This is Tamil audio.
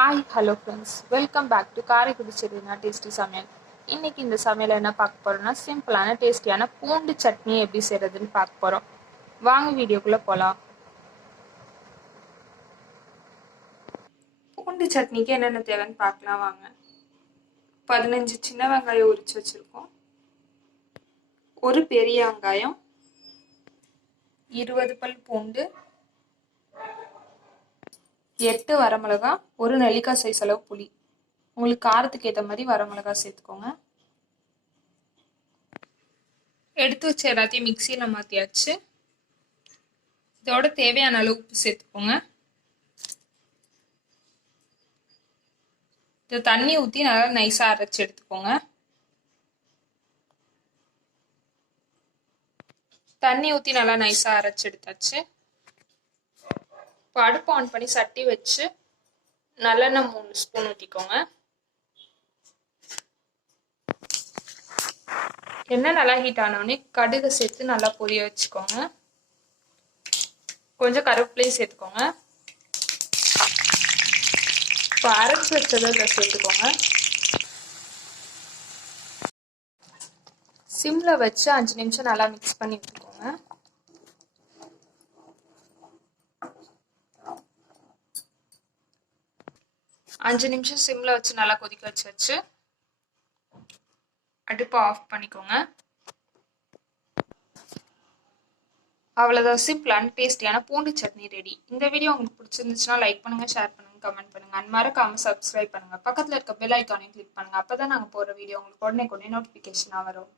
Hi hello friends, welcome back to Karaikudi Chettinad tasty சமையல். இன்னைக்கு இந்த சமையல் என்ன பார்க்க போறோம்னா, சிம்பிளான டேஸ்டியான பூண்டு சட்னி எப்படி செய்யறதுன்னு பார்க்க போறோம். வாங்க வீடியோக்குள்ள போலாம். பூண்டு சட்னிக்கு என்னென்ன தேவைன்னு பார்க்கலாம் வாங்க. 15 சின்ன வெங்காயம் உரிச்சு வச்சிருக்கோம், ஒரு பெரிய வெங்காயம், 20 பல் பூண்டு, 8 வரமிளகா, ஒரு நெல்லிக்காய் சைஸ் அளவு புளி. உங்களுக்கு காரத்துக்கு ஏற்ற மாதிரி வரமிளகா சேர்த்துக்கோங்க. எடுத்து வச்ச எல்லாத்தையும் மிக்சியில் மாற்றியாச்சு. இதோட தேவையான அளவு உப்பு சேர்த்துக்கோங்க. இதை தண்ணி ஊற்றி நல்லா நைஸாக அரைச்சி எடுத்துக்கோங்க. தண்ணி ஊற்றி நல்லா நைஸாக அரைச்சி எடுத்தாச்சு. இப்போ அடுப்பு ஆன் பண்ணி சட்டி வச்சு நல்லெண்ணெய் 3 ஸ்பூன் ஊற்றிக்கோங்க. எண்ணெய் நல்லா ஹீட் ஆனோடனே கடுகு சேர்த்து நல்லா பொரிய வச்சுக்கோங்க. கொஞ்சம் கருவேப்பிலையும் சேர்த்துக்கோங்க. இப்போ அரைச்சி வச்சதை இதில் சேர்த்துக்கோங்க. சிம்மில் வச்சு 5 நிமிஷம் நல்லா மிக்ஸ் பண்ணி விட்டுக்கோங்க. அஞ்சு நிமிஷம் சிம்மில் வச்சு நல்லா கொதிக்க வச்சு அடுப்பை ஆஃப் பண்ணிக்கோங்க. அவ்வளோதான், சிம்பிளான டேஸ்டியான பூண்டு சட்னி ரெடி. இந்த வீடியோ உங்களுக்கு பிடிச்சிருந்துச்சுன்னா லைக் பண்ணுங்க, ஷேர் பண்ணுங்க, கமெண்ட் பண்ணுங்க. அண்ட் மறக்காம சப்ஸ்கிரைப் பண்ணுங்க. பக்கத்தில் இருக்க பெல் ஐக்கானையும் கிளிக் பண்ணுங்க. அப்பதான் நாங்கள் போடுற வீடியோ உங்களுக்கு உடனே நோட்டிஃபிகேஷனாக வரும்.